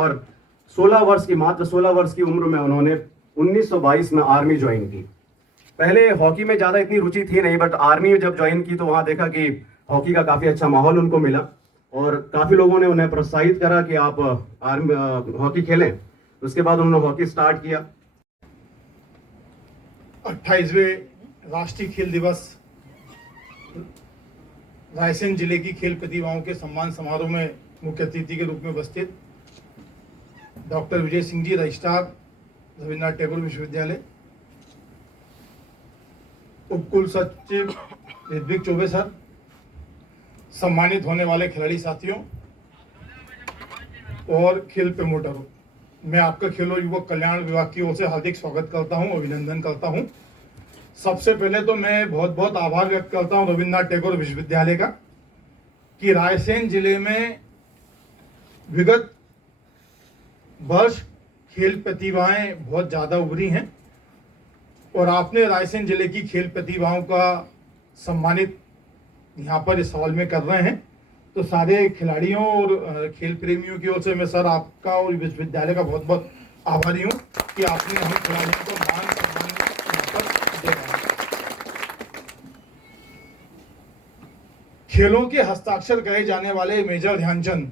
और 16 वर्ष की, मात्र 16 वर्ष की उम्र में उन्होंने 1922 में आर्मी ज्वाइन की। पहले हॉकी में ज़्यादा इतनी रुचि थी नहीं, बट आर्मी में जब ज्वाइन की तो वहाँ देखा कि हॉकी का काफ़ी अच्छा माहौल उनको मिला और काफ़ी लोगों ने उन्हें प्रोत्साहित करा कि आप हॉकी खेलें। उसके बाद उन्होंने हॉकी स्टार्ट किया। 28वें राष्ट्रीय खेल दिवस रायसेन जिले की खेल प्रतिभाओं के सम्मान समारोह में मुख्य अतिथि के रूप में उपस्थित डॉक्टर विजय सिंह जी, रजिस्ट्रार रविन्द्रनाथ टैगोर विश्वविद्यालय, उपकुल सचिव ऋत्विक चौबे सर, सम्मानित होने वाले खिलाड़ी साथियों और खेल प्रमोटरों, मैं आपका खेल और युवक कल्याण विभाग की ओर से हार्दिक स्वागत करता हूं, अभिनंदन करता हूं। सबसे पहले तो मैं बहुत बहुत आभार व्यक्त करता हूं रविन्द्रनाथ टैगोर विश्वविद्यालय का कि रायसेन जिले में विगत वर्ष खेल प्रतिभाएं बहुत ज़्यादा उभरी हैं और आपने रायसेन जिले की खेल प्रतिभाओं का सम्मानित यहाँ पर इस हॉल में कर रहे हैं। तो सारे खिलाड़ियों और खेल प्रेमियों की ओर से मैं सर आपका और विश्वविद्यालय का बहुत बहुत आभारी हूँ कि आपने हम खिलाड़ियों को मान सम्मान यहाँ पर दे रहे हैं। खेलों के हस्ताक्षर कहे जाने वाले मेजर ध्यानचंद,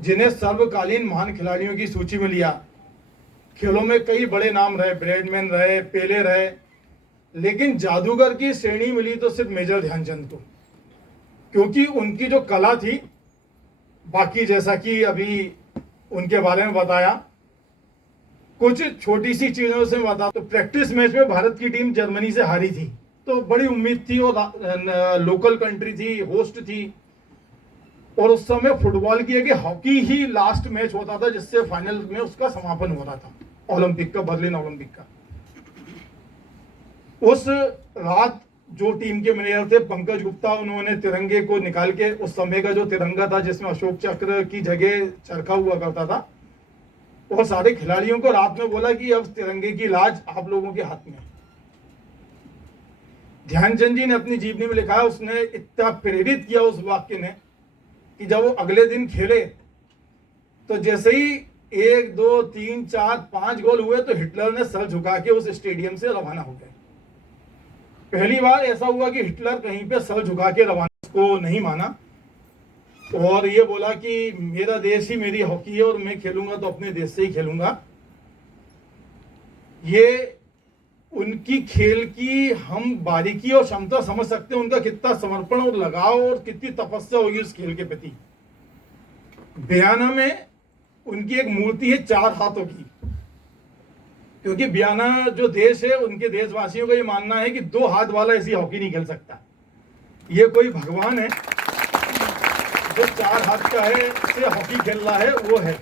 जिन्हें सर्वकालीन महान खिलाड़ियों की सूची में लिया, खेलों में कई बड़े नाम रहे, ब्रैडमैन रहे, पेले रहे, लेकिन जादूगर की श्रेणी मिली तो सिर्फ मेजर ध्यानचंद को, क्योंकि उनकी जो कला थी, बाकी जैसा कि अभी उनके बारे में बताया, कुछ छोटी सी चीजों से बता तो प्रैक्टिस मैच में भारत की टीम जर्मनी से हारी थी, तो बड़ी उम्मीद थी और लोकल कंट्री थी, होस्ट थी, और उस समय फुटबॉल की एक हॉकी ही लास्ट मैच होता था जिससे फाइनल में उसका समापन हो रहा था, ओलंपिक का, बर्लिन ओलंपिक का। उस रात जो टीम के मैनेजर थे पंकज गुप्ता, उन्होंने तिरंगे को निकाल के, उस समय का जो तिरंगा था जिसमें अशोक चक्र की जगह चरखा हुआ करता था, और सारे खिलाड़ियों को रात में बोला कि अब तिरंगे की लाज आप लोगों के हाथ में। ध्यानचंद जी ने अपनी जीवनी में लिखा है, उसने इतना प्रेरित किया उस वाक्य ने कि जब वो अगले दिन खेले तो जैसे ही 1 2 3 4 5 गोल हुए तो हिटलर ने सर झुका के उस स्टेडियम से रवाना हो गए। पहली बार ऐसा हुआ कि हिटलर कहीं पे सर झुका के रवाना को नहीं माना और ये बोला कि मेरा देश ही मेरी हॉकी है और मैं खेलूंगा तो अपने देश से ही खेलूंगा। ये उनकी खेल की हम बारीकी और क्षमता समझ सकते हैं, उनका कितना समर्पण और लगाव और कितनी तपस्या होगी उस खेल के प्रति। बयाना में उनकी एक मूर्ति है 4 हाथों की, क्योंकि बयाना जो देश है, उनके देशवासियों का ये मानना है कि 2 हाथ वाला ऐसी हॉकी नहीं खेल सकता। ये कोई भगवान है जो 4 हाथ का है से हॉकी खेल रहा है, वो है।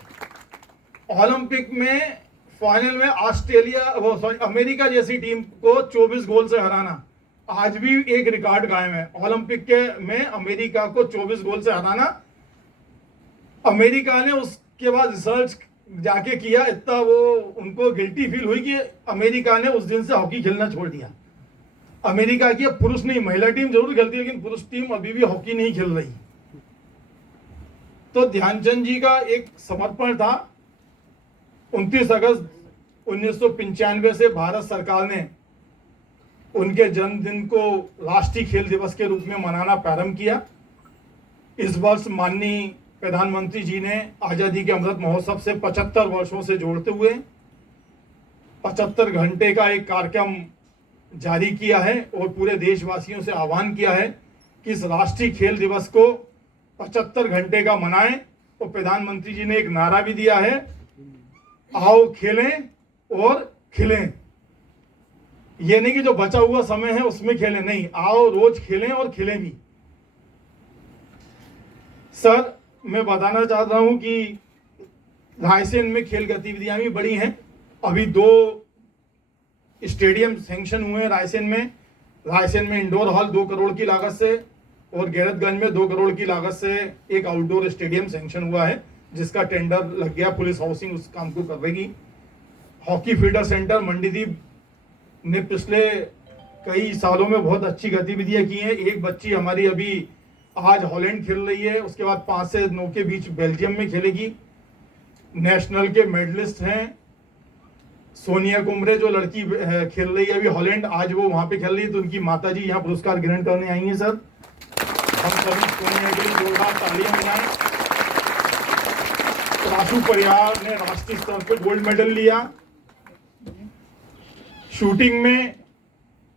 ओलंपिक में फाइनल में अमेरिका जैसी टीम को 24 गोल से हराना आज भी एक रिकॉर्ड कायम है। ओलंपिक के में अमेरिका को 24 गोल से हराना, अमेरिका ने उसके बाद रिसर्च जाके किया, इतना वो उनको गिल्टी फील हुई कि अमेरिका ने उस दिन से हॉकी खेलना छोड़ दिया। अमेरिका की पुरुष नहीं, महिला टीम जरूर खेलती है, लेकिन पुरुष टीम अभी भी हॉकी नहीं खेल रही। तो ध्यानचंद जी का एक समर्पण था। 29 अगस्त 1995 से भारत सरकार ने उनके जन्मदिन को राष्ट्रीय खेल दिवस के रूप में मनाना प्रारंभ किया। इस वर्ष माननीय प्रधानमंत्री जी ने आजादी के अमृत महोत्सव से 75 वर्षों से जोड़ते हुए 75 घंटे का एक कार्यक्रम जारी किया है और पूरे देशवासियों से आह्वान किया है कि इस राष्ट्रीय खेल दिवस को 75 घंटे का मनाएं। और प्रधानमंत्री जी ने एक नारा भी दिया है, आओ खेलें और खिलें। ये नहीं कि जो बचा हुआ समय है उसमें खेलें, नहीं, आओ रोज खेलें और खिलें भी। सर, मैं बताना चाहता हूं कि रायसेन में खेल गतिविधियां भी बड़ी हैं। अभी 2 स्टेडियम सैंक्शन हुए हैं रायसेन में इंडोर हॉल 2 करोड़ की लागत से और गैरतगंज में 2 करोड़ की लागत से एक आउटडोर स्टेडियम सैंक्शन हुआ है, जिसका टेंडर लग गया, पुलिस हाउसिंग उस काम को कर देगी। हॉकी फीडर सेंटर मंडीदीप ने पिछले कई सालों में बहुत अच्छी गतिविधियां की हैं। एक बच्ची हमारी अभी आज हॉलैंड खेल रही है, उसके बाद 5 से 9 के बीच बेल्जियम में खेलेगी। नेशनल के मेडलिस्ट हैं सोनिया कुमरे, जो लड़की खेल रही है अभी हॉलैंड, आज वो वहां पे खेल रही है, तो उनकी माताजी यहाँ पुरस्कार ग्रहण करने आई हैं। सर हम सभी सोनिया के लिए जोरदार तालियां बजाएं। राशु परिहार ने राष्ट्रीय स्तर पर गोल्ड मेडल लिया। शूटिंग में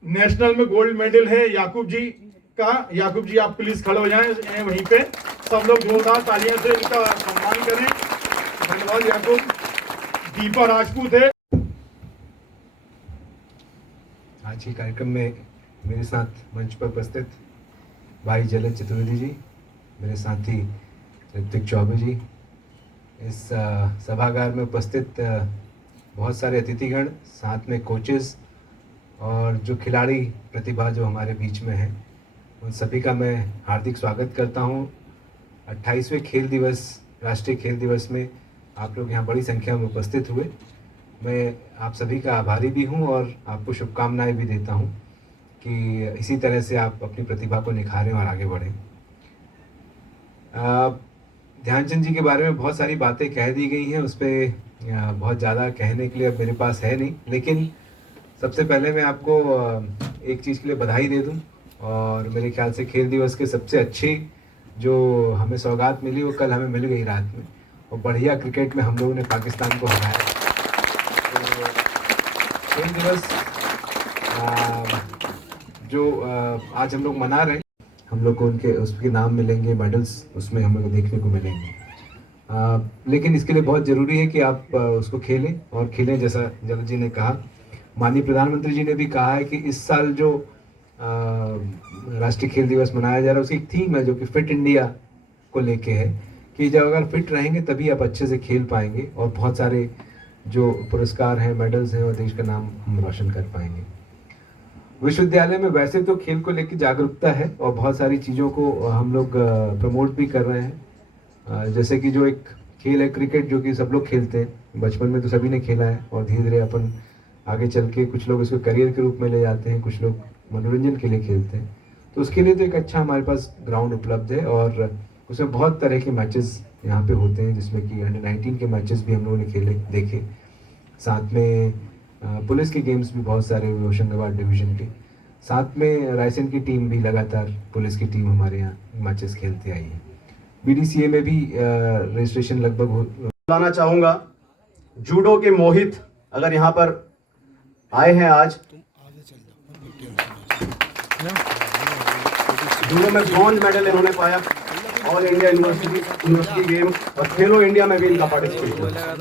नेशनल में गोल्ड मेडल है याकूब जी का। याकूब जी आप प्लीज खड़े हो जाएं वहीं पे, सब लोग जोरदार तालियां से इनका सम्मान करें। धन्यवाद याकूब। दीपा राजपूत है। आज के कार्यक्रम में मेरे साथ मंच पर उपस्थित भाई जलद चतुर्वेदी जी, मेरे साथी ऋत्विक चौबे जी, इस सभागार में उपस्थित बहुत सारे अतिथिगण, साथ में कोचेस और जो खिलाड़ी प्रतिभा जो हमारे बीच में हैं, उन सभी का मैं हार्दिक स्वागत करता हूं। 28वें खेल दिवस, राष्ट्रीय खेल दिवस में आप लोग यहाँ बड़ी संख्या में उपस्थित हुए। मैं आप सभी का आभारी भी हूं और आपको शुभकामनाएं भी देता हूं कि इसी तरह से आप अपनी प्रतिभा को निखारें और आगे बढ़ें। ध्यानचंद जी के बारे में बहुत सारी बातें कह दी गई हैं, उस पर बहुत ज़्यादा कहने के लिए अब मेरे पास है नहीं, लेकिन सबसे पहले मैं आपको एक चीज़ के लिए बधाई दे दूं। और मेरे ख्याल से खेल दिवस के सबसे अच्छी जो हमें सौगात मिली वो कल हमें मिल गई रात में, और बढ़िया क्रिकेट में हम लोगों ने पाकिस्तान को हराया। तो खेल दिवस जो आज हम लोग मना रहे हैं, हम लोग को उनके उसके नाम मिलेंगे, मेडल्स उसमें हम लोग को देखने को मिलेंगे। लेकिन इसके लिए बहुत ज़रूरी है कि आप उसको खेलें और खेलें जैसा जलद जी ने कहा। माननीय प्रधानमंत्री जी ने भी कहा है कि इस साल जो राष्ट्रीय खेल दिवस मनाया जा रहा है उसकी एक थीम है जो कि फिट इंडिया को लेके है, कि जब अगर फिट रहेंगे तभी आप अच्छे से खेल पाएंगे और बहुत सारे जो पुरस्कार हैं, मेडल्स हैं और देश का नाम हम रोशन कर पाएंगे। विश्वविद्यालय में वैसे तो खेल को लेकर जागरूकता है और बहुत सारी चीज़ों को हम लोग प्रमोट भी कर रहे हैं। जैसे कि जो एक खेल है क्रिकेट, जो कि सब लोग खेलते हैं, बचपन में तो सभी ने खेला है और धीरे धीरे अपन आगे चल के कुछ लोग इसको करियर के रूप में ले जाते हैं, कुछ लोग मनोरंजन के लिए खेलते हैं। तो उसके लिए तो एक अच्छा हमारे पास ग्राउंड उपलब्ध है और उसमें बहुत तरह के मैचेस यहाँ पे होते हैं, जिसमें कि अंडर-19 के मैचेस भी हम लोगों ने खेले देखे। साथ में पुलिस के गेम्स भी बहुत सारे हुए होशंगाबाद डिवीज़न के। साथ में रायसेन की टीम भी लगातार, पुलिस की टीम हमारे यहाँ मैचेस खेलते आई है। BDCA में भी रजिस्ट्रेशन लगभग बुलाना चाहूँगा जूडो के मोहित, अगर यहाँ पर आए हैं आज। जूडो में ब्रॉन्ज मेडल इन्होंने पाया ऑल इंडिया यूनिवर्सिटी गेम और खेलो इंडिया में भी इनका पार्टिसिपेट किया।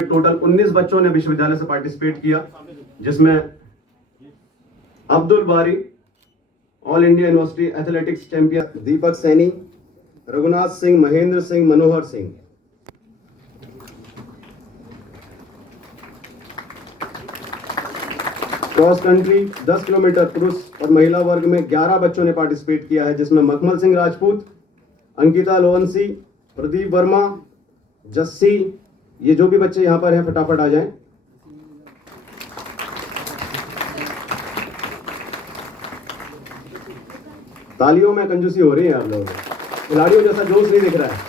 टोटल 19 बच्चों ने विश्वविद्यालय से पार्टिसिपेट किया, जिसमें Abdul Bari all India university athletics champion, Deepak Saini, Raghunath Singh, Mahendra Singh, Manohar Singh. Cross country 10 kilometre पुरुष और महिला वर्ग में 11 बच्चों ने पार्टिसिपेट किया है, जिसमें मखमल सिंह राजपूत, अंकिता लोवंसी, प्रदीप वर्मा, जस्सी। ये जो भी बच्चे यहाँ पर हैं फटाफट आ जाएं। तालियों में कंजूसी हो रही है आप लोगों को, खिलाड़ियों जैसा जोश नहीं दिख रहा है।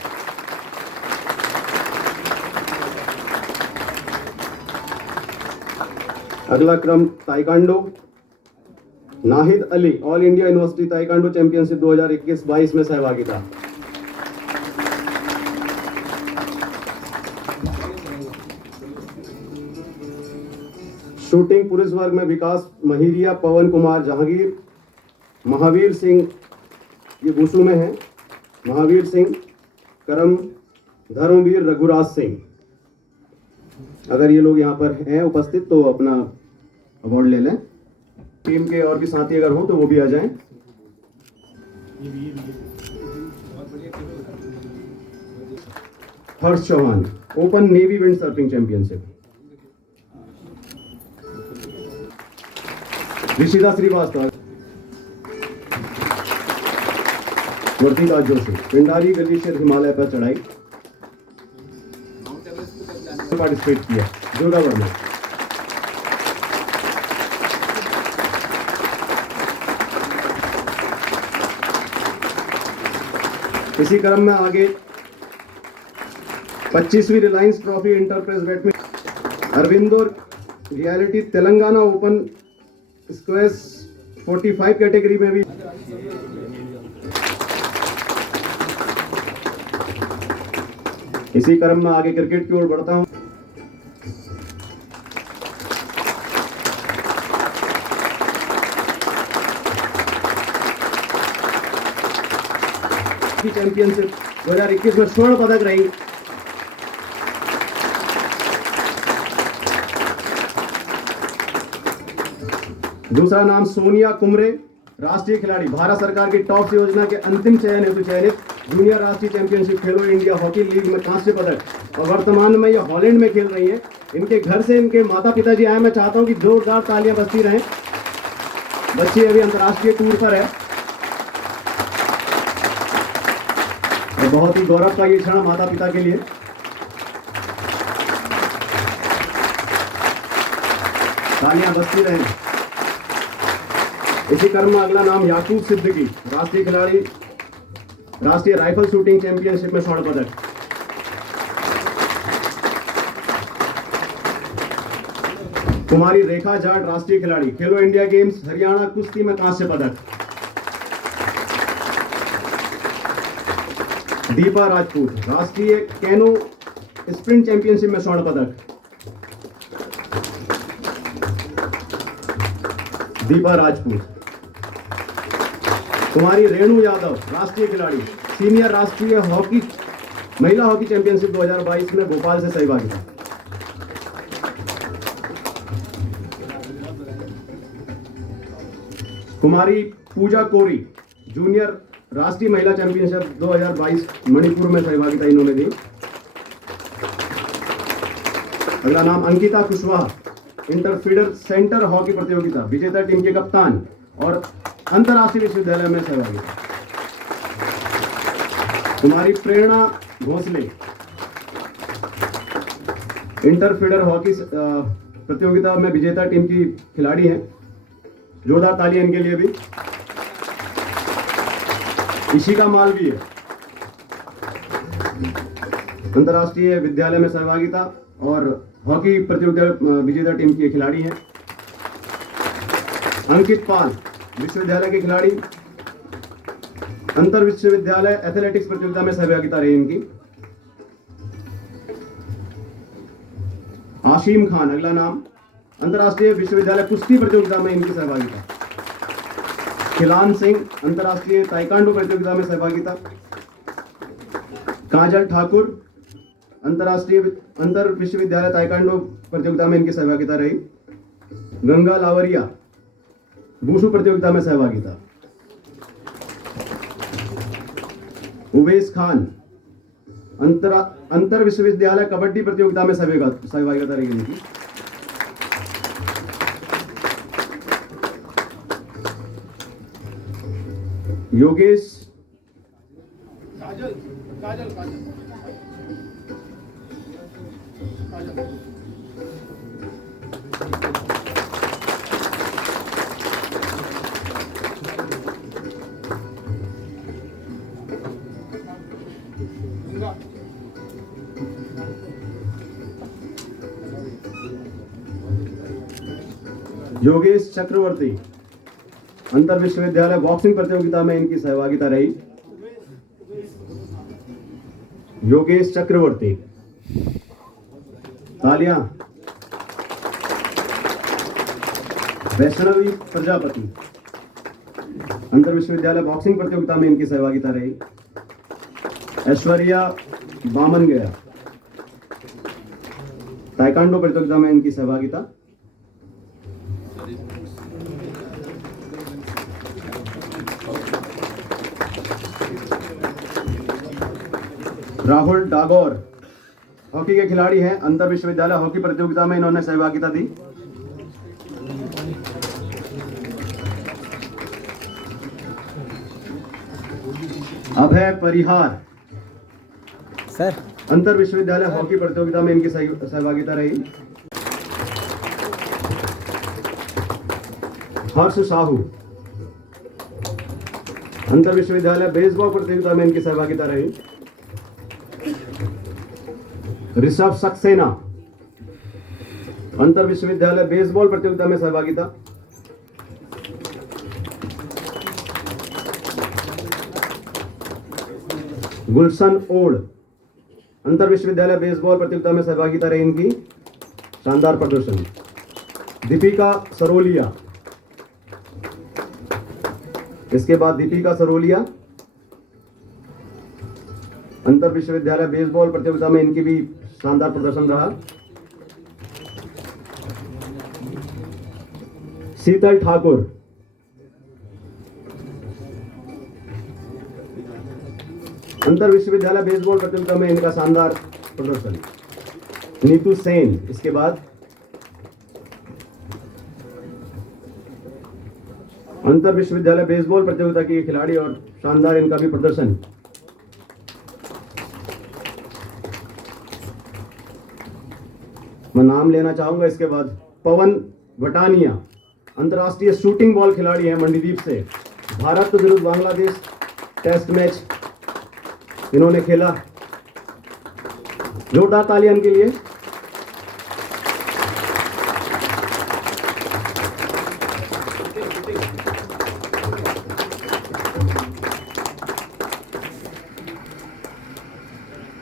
अगला क्रम taekwondo, Nahid Ali all India university taekwondo championship 2021-22 में सहभागिता। शूटिंग पुरुष वर्ग में विकास महिरिया, पवन कुमार जहांगीर, महावीर सिंह, ये वुशु में है, महावीर सिंह, करम, धर्मवीर, रघुराज सिंह। अगर ये लोग यहाँ पर हैं उपस्थित तो अपना अवार्ड ले लें। टीम के और भी साथी अगर हो तो वो भी आ जाएं। Harsh Chauhan open navy wind surfing championship. Rishita Srivastava, Vartika Joshi, Pindari glacier Himalaya पर चढ़ाई पार्टिसिपेट किया। जोधा वर्मा, इसी क्रम में आगे 25वीं Reliance trophy enterprise badminton Aurobindo reality Telangana open squash 45 category में भी इसी क्रम में आगे क्रिकेट की ओर बढ़ता हूं। चैंपियनशिप 2021 में स्वर्ण पदक रही। दूसरा नाम सोनिया कुमरे, राष्ट्रीय खिलाड़ी, भारत सरकार की टॉप्स योजना के अंतिम चयन हेतु चयनित, जूनियर राष्ट्रीय चैंपियनशिप खेलो इंडिया हॉकी लीग में कांस्य पदक और वर्तमान में ये हॉलैंड में खेल रही हैं। इनके घर से इनके माता पिताजी आए। मैं चाहता हूं कि जोरदार तालियां बजती रहें। बच्ची अभी अंतर्राष्ट्रीय टूर पर है और बहुत ही गौरव का ये क्षण माता पिता के लिए। तालियां बजती रहें। इसी क्रम में अगला नाम याकूब सिद्दीकी, राष्ट्रीय खिलाड़ी, राष्ट्रीय राइफल शूटिंग चैंपियनशिप में स्वर्ण पदक। कुमारी रेखा जाट, राष्ट्रीय खिलाड़ी, खेलो इंडिया गेम्स हरियाणा कुश्ती में कांस्य पदक। दीपा राजपूत, राष्ट्रीय कैनो स्प्रिंट चैंपियनशिप में स्वर्ण पदक। दीपा राजपूत। कुमारी रेणु यादव, राष्ट्रीय खिलाड़ी, सीनियर राष्ट्रीय हॉकी महिला हॉकी चैंपियनशिप 2022 में भोपाल से सहभागिता। कुमारी पूजा कोरी, जूनियर राष्ट्रीय महिला चैंपियनशिप 2022 मणिपुर में सहभागिता इन्होंने दी। अगला नाम अंकिता कुशवाहा, इंटरफीडर सेंटर हॉकी प्रतियोगिता, विजेता टीम के कप्तान और अंतरराष्ट्रीय विश्वविद्यालय में सहभागिता। कुमारी प्रेरणा भोसले, इंटरफीडर हॉकी प्रतियोगिता में विजेता टीम की खिलाड़ी हैं। जोरदार तालियां इनके लिए भी। इशिका मालवीय, अंतरराष्ट्रीय विद्यालय में सहभागिता और हॉकी प्रतियोगिता विजेता टीम की खिलाड़ी हैं। अंकित पाल, विश्वविद्यालय के खिलाड़ी, अंतर विश्वविद्यालय एथलेटिक्स प्रतियोगिता में सहभागिता रही इनकी। आशीम खान, अगला नाम, अंतरराष्ट्रीय विश्वविद्यालय कुश्ती प्रतियोगिता में इनकी सहभागिता। खिलान सिंह, अंतरराष्ट्रीय ताइक्वांडो प्रतियोगिता में सहभागिता। काजल ठाकुर, अंतरराष्ट्रीय अंतर विश्वविद्यालय ताइक्वांडो प्रतियोगिता में इनकी सहभागिता रही। गंगा लावरिया, वुशु प्रतियोगिता में सहभागिता। उवैस खान, अंतर विश्वविद्यालय कबड्डी प्रतियोगिता में सहभागिता रही इनकी। योगेश काजल काजल काजल योगेश चक्रवर्ती, अंतर विश्वविद्यालय बॉक्सिंग प्रतियोगिता में इनकी सहभागिता रही। योगेश चक्रवर्ती, तालियां। वैष्णवी प्रजापति, अंतर विश्वविद्यालय बॉक्सिंग प्रतियोगिता में इनकी सहभागिता रही। ऐश्वर्या बामन गया, ताइक्वांडो प्रतियोगिता में इनकी सहभागिता। राहुल डागोर, हॉकी के खिलाड़ी हैं, अंतर विश्वविद्यालय हॉकी प्रतियोगिता में इन्होंने सहभागिता दी। अभय परिहार सर, अंतर विश्वविद्यालय हॉकी प्रतियोगिता में इनकी सहभागिता रही। हर्ष साहू, अंतर विश्वविद्यालय बेसबॉल प्रतियोगिता में इनकी सहभागिता रही ऋषभ सक्सेना। अंतर विश्वविद्यालय बेसबॉल प्रतियोगिता में सहभागिता गुलशन ओड। अंतर विश्वविद्यालय बेसबॉल प्रतियोगिता में सहभागिता रही इनकी, शानदार प्रदर्शन। दीपिका सरोलिया, इसके बाद दीपिका सरोलिया अंतर विश्वविद्यालय बेसबॉल प्रतियोगिता में इनकी भी शानदार प्रदर्शन रहा। शीतल ठाकुर, अंतर विश्वविद्यालय बेसबॉल प्रतियोगिता में इनका शानदार प्रदर्शन। नीतू सेन, इसके बाद अंतर विश्वविद्यालय बेसबॉल प्रतियोगिता की खिलाड़ी और शानदार इनका भी प्रदर्शन। मैं नाम लेना चाहूंगा इसके बाद। पवन वटानिया, अंतर्राष्ट्रीय शूटिंग बॉल खिलाड़ी है मंडीदीप से। भारत विरुद्ध बांग्लादेश टेस्ट मैच इन्होंने खेला। जोरदार तालियां इनके लिए।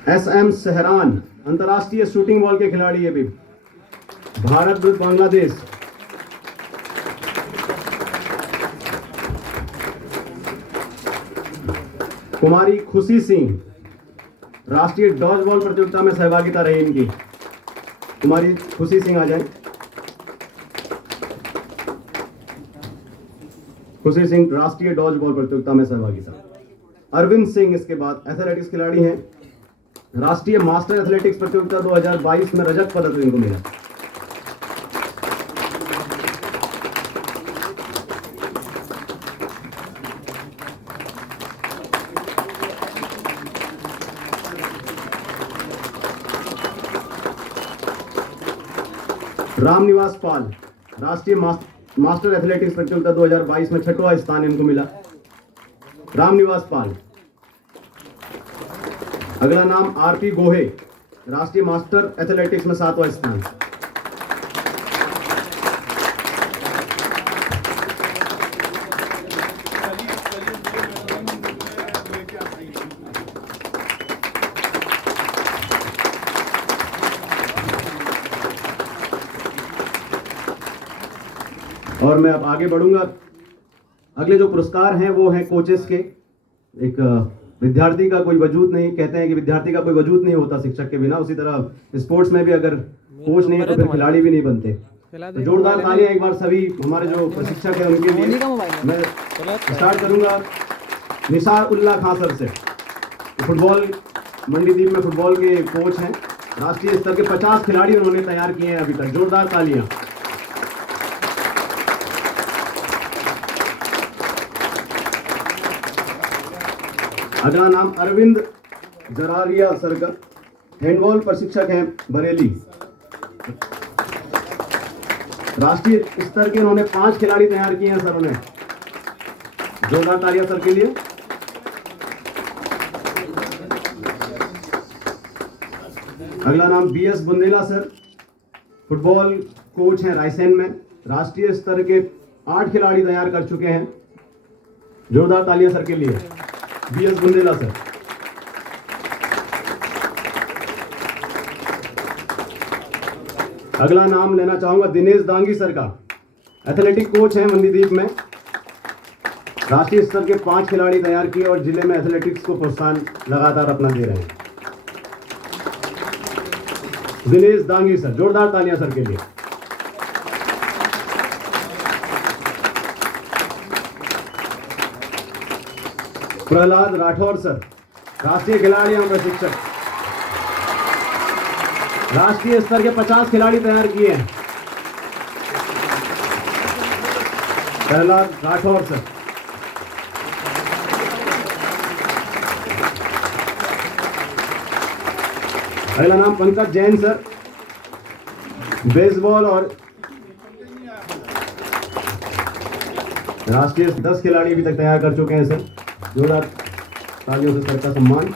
SM सहरान, अंतर्राष्ट्रीय शूटिंग बॉल के खिलाड़ी है भी, भारत विरुद्ध बांग्लादेश। कुमारी खुशी सिंह, राष्ट्रीय डॉज बॉल प्रतियोगिता में सहभागिता रही इनकी। कुमारी खुशी सिंह आ जाए। खुशी सिंह राष्ट्रीय डॉज बॉल प्रतियोगिता में सहभागिता। अरविंद सिंह इसके बाद एथलेटिक्स खिलाड़ी हैं। राष्ट्रीय मास्टर एथलेटिक्स प्रतियोगिता 2022 में रजत पदक इनको मिला। रामनिवास पाल, राष्ट्रीय मास्टर एथलेटिक्स प्रतियोगिता 2022 में 6वां स्थान इनको मिला। रामनिवास पाल। अगला नाम आरती गोहे, राष्ट्रीय मास्टर एथलेटिक्स में 7वां स्थान। और मैं अब आगे बढ़ूंगा। अगले जो पुरस्कार हैं वो हैं कोचेस के। एक विद्यार्थी का कोई वजूद नहीं, कहते हैं कि विद्यार्थी का कोई वजूद नहीं होता शिक्षक के बिना, उसी तरह स्पोर्ट्स में भी अगर कोच नहीं है तो फिर खिलाड़ी भी नहीं बनते। तो जोरदार तालियां एक बार सभी हमारे जो प्रशिक्षक हैं उनके लिए। मैं स्टार्ट करूंगा निसार उल्लाह खां सर से। फुटबॉल मंडीदीप में फुटबॉल के कोच हैं। राष्ट्रीय स्तर के 50 खिलाड़ी उन्होंने तैयार किए हैं अभी तक। जोरदार तालियां। अगला नाम अरविंद जरारिया सर का, हैंडबॉल प्रशिक्षक हैं बरेली। राष्ट्रीय स्तर के उन्होंने 5 खिलाड़ी तैयार किए हैं सर उन्हें। जोरदार तालियां सर के लिए। अगला नाम BS Bundela sir, football coach हैं रायसेन में। राष्ट्रीय स्तर के 8 खिलाड़ी तैयार कर चुके हैं। जोरदार तालियां सर के लिए। BS Bundela sir. अगला नाम लेना चाहूंगा दिनेश दांगी सर का, एथलेटिक कोच हैं मंडीदीप में। राष्ट्रीय स्तर के 5 खिलाड़ी तैयार किए और जिले में एथलेटिक्स को प्रोत्साहन लगातार अपना दे रहे हैं। दिनेश दांगी सर, जोरदार तालियां सर के लिए। प्रहलाद राठौर सर, राष्ट्रीय खिलाड़ी एवं प्रशिक्षक। राष्ट्रीय स्तर के 50 खिलाड़ी तैयार किए हैं। प्रहलाद राठौर सर। अगला नाम पंकज जैन सर, बेसबॉल और राष्ट्रीय 10 खिलाड़ी अभी तक तैयार कर चुके हैं सर। जोरदार तालियों से सर का सम्मान।